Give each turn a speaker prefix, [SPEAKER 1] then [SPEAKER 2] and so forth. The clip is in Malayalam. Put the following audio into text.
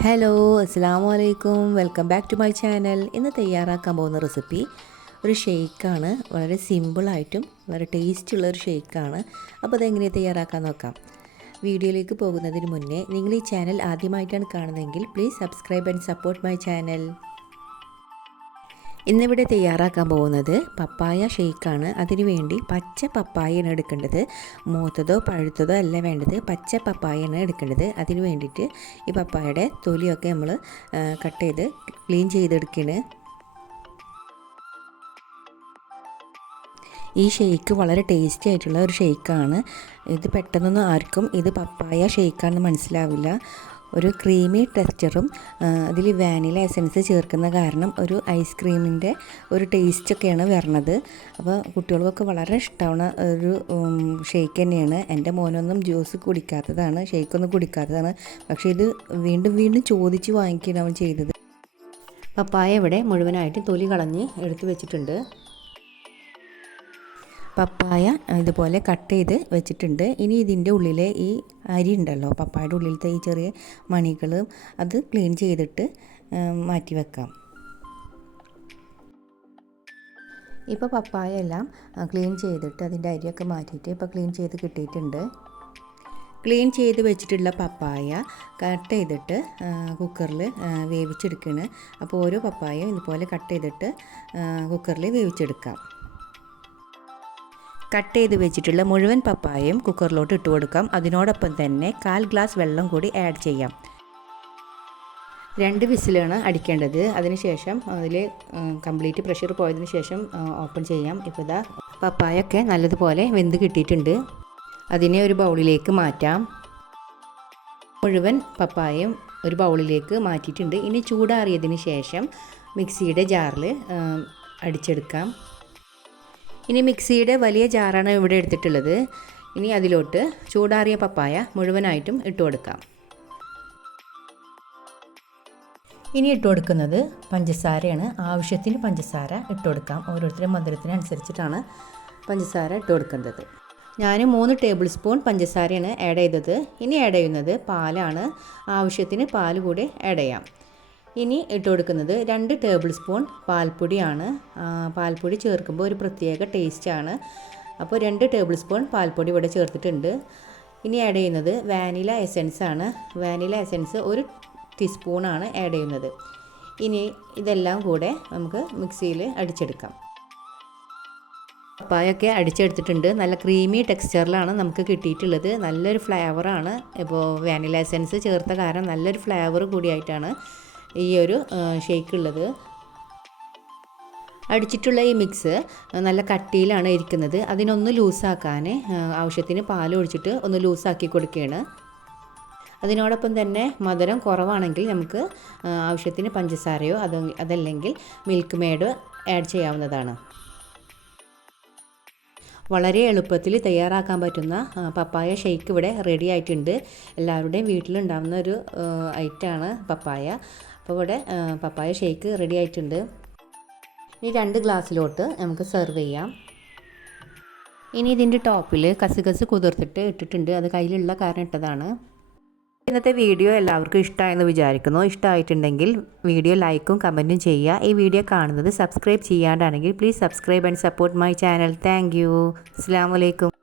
[SPEAKER 1] ഹലോ അസ്സാം വലൈക്കും welcome back to my channel. ഇന്ന് തയ്യാറാക്കാൻ പോകുന്ന റെസിപ്പി ഒരു ഷെയ്ക്കാണ്. വളരെ സിമ്പിളായിട്ടും വളരെ ടേസ്റ്റുള്ള ഒരു ഷെയ്ക്കാണ്. അപ്പോൾ അതെങ്ങനെ തയ്യാറാക്കാൻ നോക്കാം. വീഡിയോയിലേക്ക് പോകുന്നതിന് മുന്നേ നിങ്ങൾ ഈ ചാനൽ ആദ്യമായിട്ടാണ് കാണുന്നതെങ്കിൽ please subscribe and support my channel. ഇന്നിവിടെ തയ്യാറാക്കാൻ പോകുന്നത് പപ്പായ ഷെയ്ക്കാണ് അതിനുവേണ്ടി പച്ച പപ്പായയാണ് എടുക്കേണ്ടത്. മൂത്തതോ പഴുത്തതോ അല്ല വേണ്ടത്. പച്ച പപ്പായയാണ് എടുക്കേണ്ടത്. അതിന് വേണ്ടിയിട്ട് ഈ പപ്പായയുടെ തൊലിയൊക്കെ നമ്മൾ കട്ട് ചെയ്ത് ക്ലീൻ ചെയ്തെടുക്കുകയാണ് ഈ ഷെയ്ക്ക് വളരെ ടേസ്റ്റി ആയിട്ടുള്ള ഒരു ഷെയ്ക്കാണ് ഇത് പെട്ടെന്നൊന്നും ആർക്കും ഇത് പപ്പായ ഷെയ്ക്കാണെന്ന് മനസ്സിലാവില്ല. ഒരു ക്രീമി ടെക്സ്ചറും അതിൽ വാനില എസൻസ് ചേർക്കുന്ന കാരണം ഒരു ഐസ്ക്രീമിന്റെ ഒരു ടേസ്റ്റൊക്കെയാണ് വരണത്. അപ്പോൾ കുട്ടികൾക്കൊക്കെ വളരെ ഇഷ്ടമാണ് ഒരു ഷേക്ക് തന്നെയാണ്. എന്റെ മോനൊന്നും ജ്യൂസ് കുടിക്കാത്തതാണ് ഷേക്കൊന്നും കുടിക്കാത്തതാണ്. പക്ഷേ ഇത് വീണ്ടും വീണ്ടും ചോദിച്ച് വാങ്ങിക്കുകയാണ് അവൻ ചെയ്തത്. പപ്പായ ഇവിടെ മുഴുവനായിട്ട് തൊലി കളഞ്ഞ് എടുത്തു വെച്ചിട്ടുണ്ട്. പപ്പായ ഇതുപോലെ കട്ട് ചെയ്ത് വെച്ചിട്ടുണ്ട്. ഇനി ഇതിന്റെ ഉള്ളിലെ ഈ അരി ഉണ്ടല്ലോ പപ്പായയുടെ ഉള്ളിലത്തെ ഈ ചെറിയ മണികൾ അത് ക്ലീൻ ചെയ്തിട്ട് മാറ്റി വെക്കാം. ഇപ്പോൾ പപ്പായ എല്ലാം ക്ലീൻ ചെയ്തിട്ട് അതിന്റെ അരിയൊക്കെ മാറ്റിയിട്ട് ഇപ്പോൾ ക്ലീൻ ചെയ്ത് കിട്ടിയിട്ടുണ്ട്. ക്ലീൻ ചെയ്ത് വെച്ചിട്ടുള്ള പപ്പായ കട്ട് ചെയ്തിട്ട് കുക്കറിൽ വേവിച്ചെടുക്കുകയാണ് അപ്പോൾ ഓരോ പപ്പായയും ഇതുപോലെ കട്ട് ചെയ്തിട്ട് കുക്കറിൽ വേവിച്ചെടുക്കാം. കട്ട് ചെയ്ത് വെച്ചിട്ടുള്ള മുഴുവൻ പപ്പായയും കുക്കറിലോട്ട് ഇട്ട് കൊടുക്കാം. അതിനോടൊപ്പം തന്നെ കാൽ ഗ്ലാസ് വെള്ളം കൂടി ആഡ് ചെയ്യാം. രണ്ട് വിസിലാണ് അടിക്കേണ്ടത്. അതിനുശേഷം അതിൽ കംപ്ലീറ്റ് പ്രഷർ പോയതിന് ശേഷം ഓപ്പൺ ചെയ്യാം. ഇപ്പോൾ ഇതാ പപ്പായൊക്കെ നല്ലതുപോലെ വെന്ത് കിട്ടിയിട്ടുണ്ട്. അതിനെ ഒരു ബൗളിലേക്ക് മാറ്റാം. മുഴുവൻ പപ്പായയും ഒരു ബൗളിലേക്ക് മാറ്റിയിട്ടുണ്ട്. ഇനി ചൂടാറിയതിന് ശേഷം മിക്സിയുടെ ജാറിൽ അടിച്ചെടുക്കാം. ഇനി മിക്സിയുടെ വലിയ ജാറാണ് ഇവിടെ എടുത്തിട്ടുള്ളത്. ഇനി അതിലോട്ട് ചൂടാറിയ പപ്പായ മുഴുവനായിട്ടും ഇട്ട് കൊടുക്കാം. ഇനി ഇട്ട് കൊടുക്കുന്നത് പഞ്ചസാരയാണ്. ആവശ്യത്തിന് പഞ്ചസാര ഇട്ട് കൊടുക്കാം. ഓരോരുത്തരുടെ മധുരത്തിനനുസരിച്ചിട്ടാണ് പഞ്ചസാര ഇട്ട് കൊടുക്കേണ്ടത്. ഞാൻ മൂന്ന് ടേബിൾ സ്പൂൺ പഞ്ചസാരയാണ് ആഡ് ചെയ്തത്. ഇനി ആഡ് ചെയ്യുന്നത് പാലാണ്. ആവശ്യത്തിന് പാൽ കൂടി ആഡ് ചെയ്യാം. ഇനി ഇട്ട് കൊടുക്കുന്നത് രണ്ട് ടേബിൾ സ്പൂൺ പാൽപ്പൊടിയാണ്. പാൽപ്പൊടി ചേർക്കുമ്പോൾ ഒരു പ്രത്യേക ടേസ്റ്റാണ്. അപ്പോൾ രണ്ട് ടേബിൾ സ്പൂൺ പാൽപ്പൊടി ഇവിടെ ചേർത്തിട്ടുണ്ട്. ഇനി ആഡ് ചെയ്യുന്നത് വാനില എസെൻസ് ആണ്. വാനില എസെൻസ് ഒരു ടീസ്പൂണാണ് ആഡ് ചെയ്യുന്നത്. ഇനി ഇതെല്ലാം കൂടെ നമുക്ക് മിക്സിയിൽ അടിച്ചെടുക്കാം. പപ്പായൊക്കെ അടിച്ചെടുത്തിട്ടുണ്ട്. നല്ല ക്രീമി ടെക്സ്ചറിലാണ് നമുക്ക് കിട്ടിയിട്ടുള്ളത്. നല്ലൊരു ഫ്ലേവറാണ് ഇപ്പോൾ വാനില എസെൻസ് ചേർത്ത കാരണം നല്ലൊരു ഫ്ലേവർ കൂടിയായിട്ടാണ്. ഈ ഒരു ഷേക്ക് ഉള്ളത് അടിച്ചിട്ടുള്ള ഈ മിക്സ് നല്ല കട്ടിയിലാണ് ഇരിക്കുന്നത്. അതിനൊന്ന് ലൂസാക്കാൻ ആവശ്യത്തിന് പാൽ ഒഴിച്ചിട്ട് ഒന്ന് ലൂസാക്കി കൊടുക്കുകയാണ്. അതിനോടൊപ്പം തന്നെ മധുരം കുറവാണെങ്കിൽ നമുക്ക് ആവശ്യത്തിന് പഞ്ചസാരയോ അത് അതല്ലെങ്കിൽ മിൽക്ക് മേഡോ ആഡ് ചെയ്യാവുന്നതാണ്. വളരെ എളുപ്പത്തിൽ തയ്യാറാക്കാൻ പറ്റുന്ന പപ്പായ ഷെയ്ക്ക് ഇവിടെ റെഡി ആയിട്ടുണ്ട്. എല്ലാവരുടെയും വീട്ടിലുണ്ടാകുന്ന ഒരു ഐറ്റമാണ് പപ്പായ. അപ്പോൾ ഇവിടെ പപ്പായ ഷേക്ക് റെഡി ആയിട്ടുണ്ട്. ഇനി രണ്ട് ഗ്ലാസ്സിലോട്ട് നമുക്ക് സെർവ് ചെയ്യാം. ഇനി ഇതിന്റെ ടോപ്പിൽ കസുകസ് കുതിർത്തിട്ട് ഇട്ടിട്ടുണ്ട്. അത് കയ്യിലുള്ള കാരണം ഇട്ടതാണ്. ഇന്നത്തെ വീഡിയോ എല്ലാവർക്കും ഇഷ്ടമായെന്ന് വിചാരിക്കുന്നു. ഇഷ്ടമായിട്ടുണ്ടെങ്കിൽ വീഡിയോ ലൈക്കും കമന്റും ചെയ്യുക. ഈ വീഡിയോ കാണുന്നത് subscribe ചെയ്യാണ്ടാണെങ്കിൽ please subscribe and support my channel thank you അസ്സാം വലൈക്കും